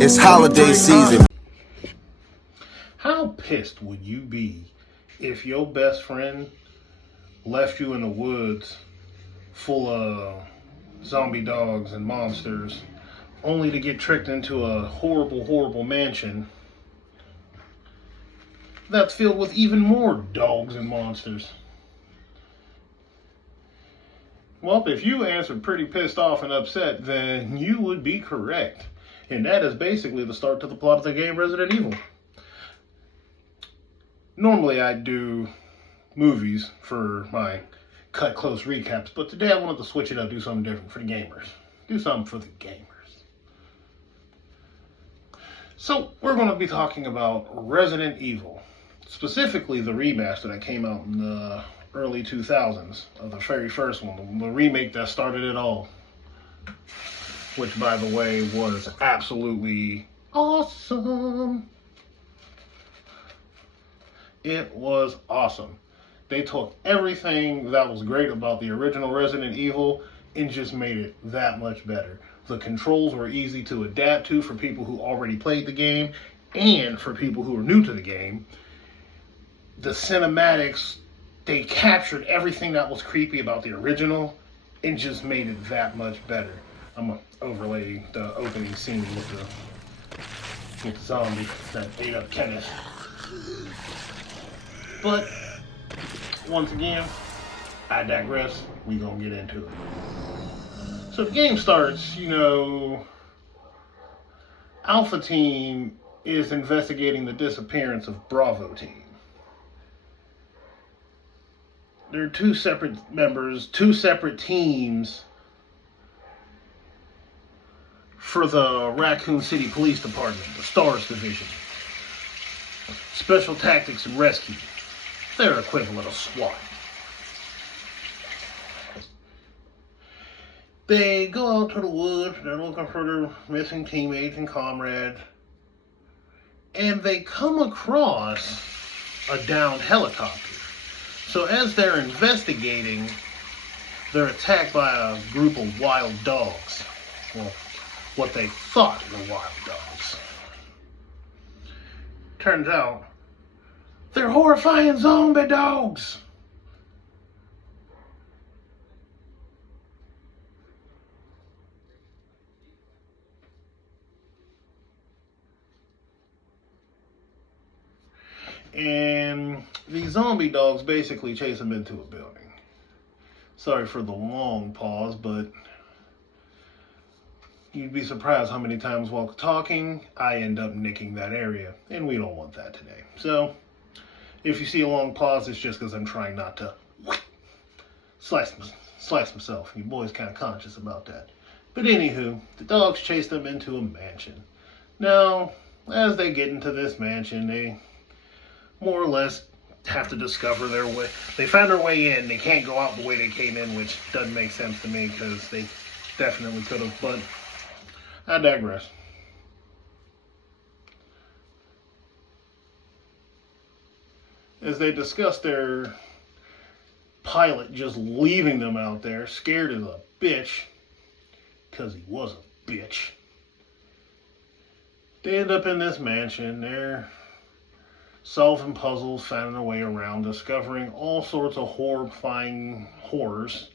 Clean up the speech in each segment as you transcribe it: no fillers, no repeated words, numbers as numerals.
It's holiday season. How pissed would you be if your best friend left you in the woods full of zombie dogs and monsters only to get tricked into a horrible, horrible mansion that's filled with even more dogs and monsters? Well, if you answered pretty pissed off and upset, then you would be correct. And that is basically the start to the plot of the game Resident Evil. Normally I do movies for my cut close recaps, but today I wanted to switch it up, do something different for the gamers. Do something for the gamers. So we're going to be talking about Resident Evil, specifically the remaster that came out in the early 2000s of the very first one, the remake that started it all, which by the way was absolutely awesome. It was awesome. They took everything that was great about the original Resident Evil and just made it that much better. The controls were easy to adapt to for people who already played the game and for people who are new to the game. The cinematics, they captured everything that was creepy about the original and just made it that much better. I'm going to overlay the opening scene with the zombie that ate up Kenneth. But, once again, I digress. We gonna get into it. So the game starts, Alpha Team is investigating the disappearance of Bravo Team. There are two separate members, two separate teams for the Raccoon City Police Department, the STARS Division. Special Tactics and Rescue. Their equivalent of SWAT. They go out to the woods, they're looking for their missing teammates and comrades, and they come across a downed helicopter. So as they're investigating, they're attacked by a group of wild dogs. Well, what they thought were wild dogs. Turns out, they're horrifying zombie dogs. And these zombie dogs basically chase them into a building. Sorry for the long pause, but you'd be surprised how many times while talking, I end up nicking that area. And we don't want that today. So, if you see a long pause, it's just because I'm trying not to slice myself. Your boy's kind of conscious about that. But anywho, the dogs chase them into a mansion. Now, as they get into this mansion, they more or less have to discover their way. They found their way in. They can't go out the way they came in, which doesn't make sense to me because they definitely could have. But I digress. As they discuss their pilot just leaving them out there, scared as a bitch, because he was a bitch. They end up in this mansion. They're solving puzzles, finding their way around, discovering all sorts of horrifying horrors.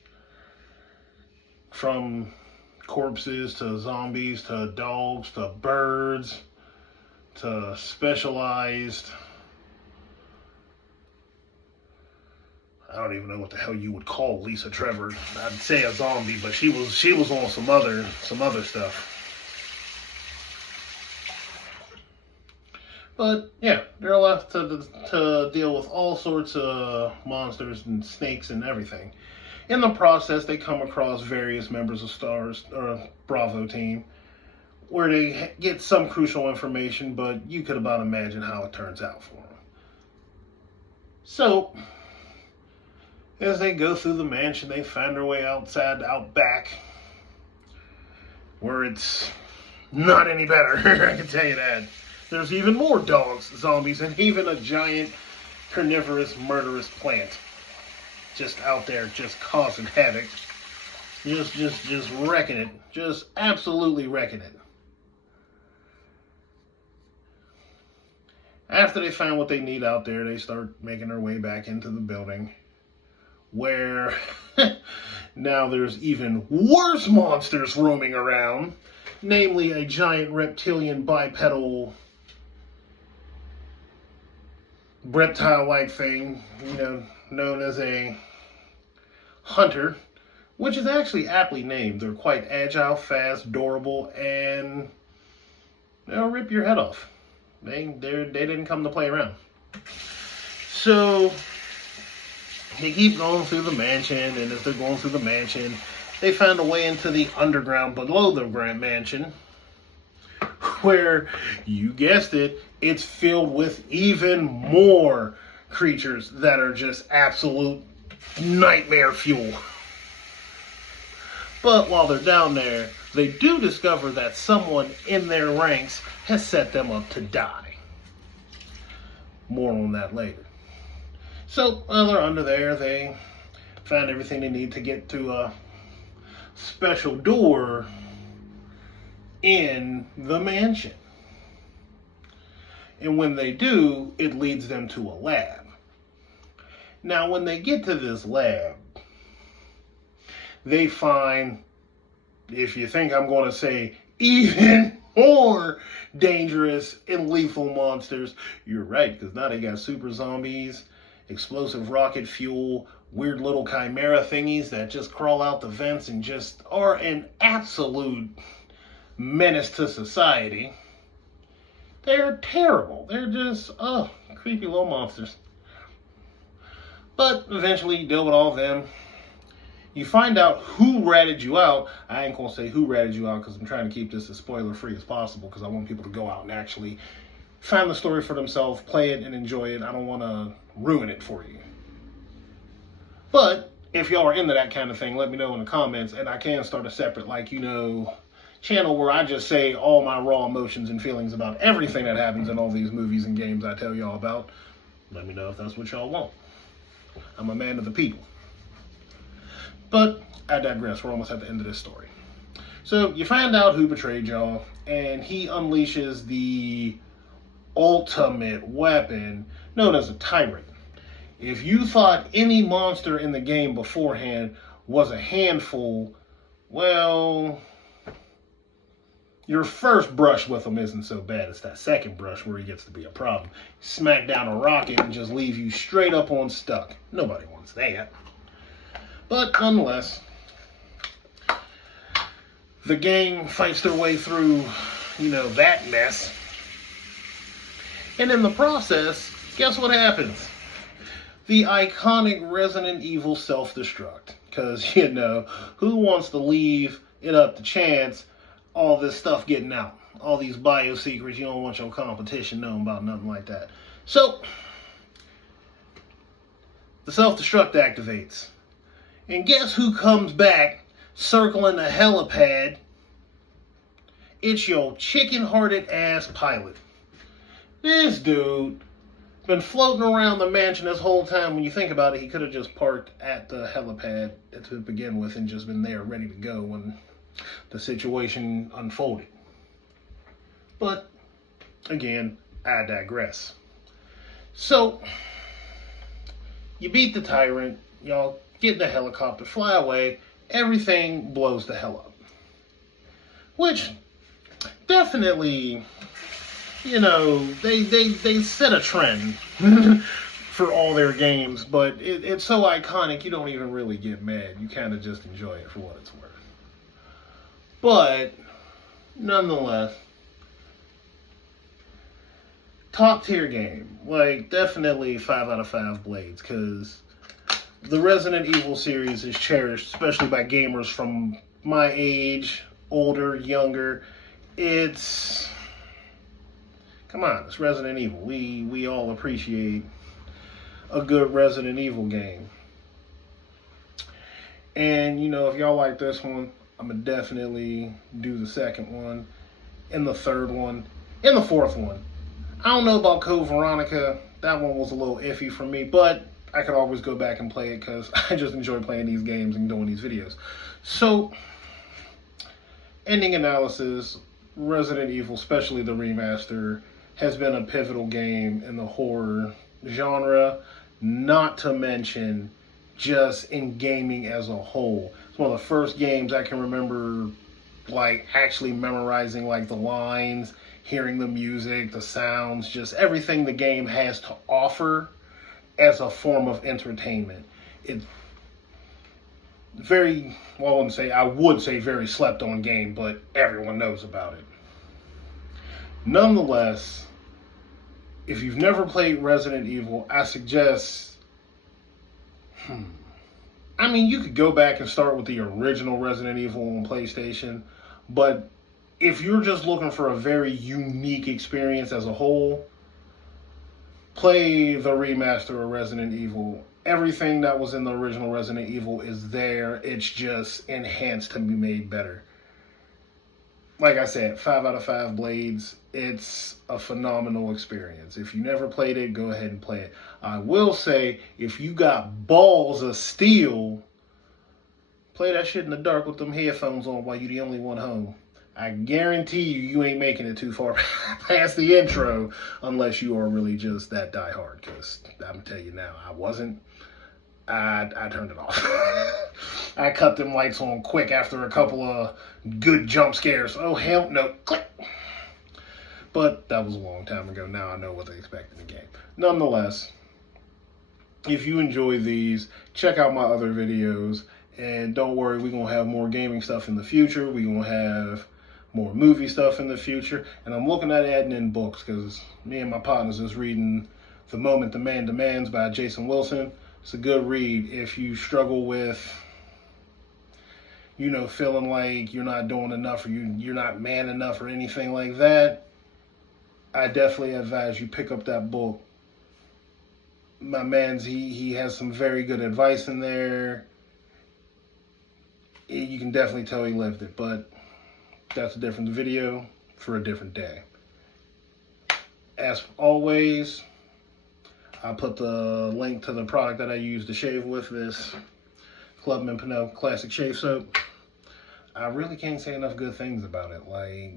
From corpses to zombies to dogs to birds to specialized, I don't even know what the hell you would call Lisa Trevor. I'd say a zombie, but she was on some other stuff. But yeah, they're left to deal with all sorts of monsters and snakes and everything. In the process, they come across various members of STARS or Bravo Team, where they get some crucial information, but you could about imagine how it turns out for them. So, as they go through the mansion, they find their way out back, where it's not any better, I can tell you that. There's even more dogs, zombies, and even a giant carnivorous, murderous plant. Just out there, just causing havoc. Just wrecking it. Just absolutely wrecking it. After they find what they need out there, they start making their way back into the building, where now there's even worse monsters roaming around, namely a giant reptilian bipedal reptile-like thing, known as a hunter, which is actually aptly named. They're quite agile, fast, durable, and they'll rip your head off. They didn't come to play around. So they keep going through the mansion, and as they're going through the mansion, they find a way into the underground below the grand mansion, where, you guessed it, it's filled with even more creatures that are just absolute nightmare fuel. But while they're down there, they do discover that someone in their ranks has set them up to die. More on that later. So, while they're under there, they find everything they need to get to a special door in the mansion. And when they do, it leads them to a lab. Now, when they get to this lab, they find, if you think I'm going to say even more dangerous and lethal monsters, you're right, because now they got super zombies, explosive rocket fuel, weird little chimera thingies that just crawl out the vents and just are an absolute menace to society. They're terrible. They're just, creepy little monsters. But eventually you deal with all of them. You find out who ratted you out. I ain't going to say who ratted you out because I'm trying to keep this as spoiler-free as possible because I want people to go out and actually find the story for themselves, play it, and enjoy it. I don't want to ruin it for you. But if y'all are into that kind of thing, let me know in the comments, and I can start a separate, channel where I just say all my raw emotions and feelings about everything that happens in all these movies and games I tell y'all about. Let me know if that's what y'all want. I'm a man of the people. But I digress. We're almost at the end of this story. So you find out who betrayed y'all, and he unleashes the ultimate weapon known as a tyrant. If you thought any monster in the game beforehand was a handful, well, your first brush with him isn't so bad. It's that second brush where he gets to be a problem. Smack down a rocket and just leave you straight up on stuck. Nobody wants that. But nonetheless, the gang fights their way through, that mess. And in the process, guess what happens? The iconic Resident Evil self-destruct. Because, who wants to leave it up to chance all this stuff getting out? All these bio secrets, you don't want your competition knowing about nothing like that. So, the self-destruct activates. And guess who comes back circling the helipad? It's your chicken-hearted ass pilot. This dude been floating around the mansion this whole time. When you think about it, he could have just parked at the helipad to begin with and just been there ready to go when the situation unfolded. But, again, I digress. So, you beat the tyrant. Y'all get in the helicopter, fly away. Everything blows the hell up. Which, definitely, they set a trend for all their games, but it's so iconic you don't even really get mad. You kind of just enjoy it for what it's worth. But, nonetheless, top tier game. Definitely 5 out of 5 blades, because the Resident Evil series is cherished, especially by gamers from my age, older, younger. It's Resident Evil. We all appreciate a good Resident Evil game. And, if y'all like this one, I'm going to definitely do the second one, and the third one, and the fourth one. I don't know about Code Veronica. That one was a little iffy for me, but I could always go back and play it because I just enjoy playing these games and doing these videos. So, ending analysis, Resident Evil, especially the remaster, has been a pivotal game in the horror genre, not to mention just in gaming as a whole. It's one of the first games I can remember like actually memorizing like the lines, hearing the music, the sounds, just everything the game has to offer as a form of entertainment. It's very, well, I would say very slept on game, but everyone knows about it. Nonetheless, if you've never played Resident Evil, I suggest, I mean, you could go back and start with the original Resident Evil on PlayStation, but if you're just looking for a very unique experience as a whole, play the remaster of Resident Evil. Everything that was in the original Resident Evil is there. It's just enhanced to be made better. Like I said, 5 out of 5 blades. It's a phenomenal experience. If you never played it, go ahead and play it. I will say, if you got balls of steel, play that shit in the dark with them headphones on while you're the only one home. I guarantee you ain't making it too far past the intro unless you are really just that diehard. Because I'm telling you now, I wasn't. I turned it off. I cut them lights on quick after a couple of good jump scares. Oh, hell no. Click. But that was a long time ago. Now I know what to expect in the game. Nonetheless, if you enjoy these, check out my other videos. And don't worry, we're going to have more gaming stuff in the future. We're going to have more movie stuff in the future. And I'm looking at adding in books because me and my partners is reading The Moment the Man Demands by Jason Wilson. It's a good read if you struggle with, you know, feeling like you're not doing enough or you're not man enough or anything like that. I definitely advise you pick up that book. My man's, he has some very good advice in there. You can definitely tell he lived it, but that's a different video for a different day. As always, I'll put the link to the product that I use to shave with, this Clubman Pinot Classic Shave Soap. I really can't say enough good things about it. Like,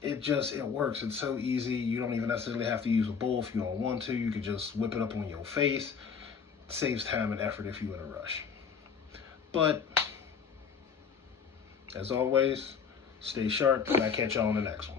it works. It's so easy. You don't even necessarily have to use a bowl if you don't want to. You could just whip it up on your face. It saves time and effort if you're in a rush. But, as always, stay sharp, and I'll catch y'all on the next one.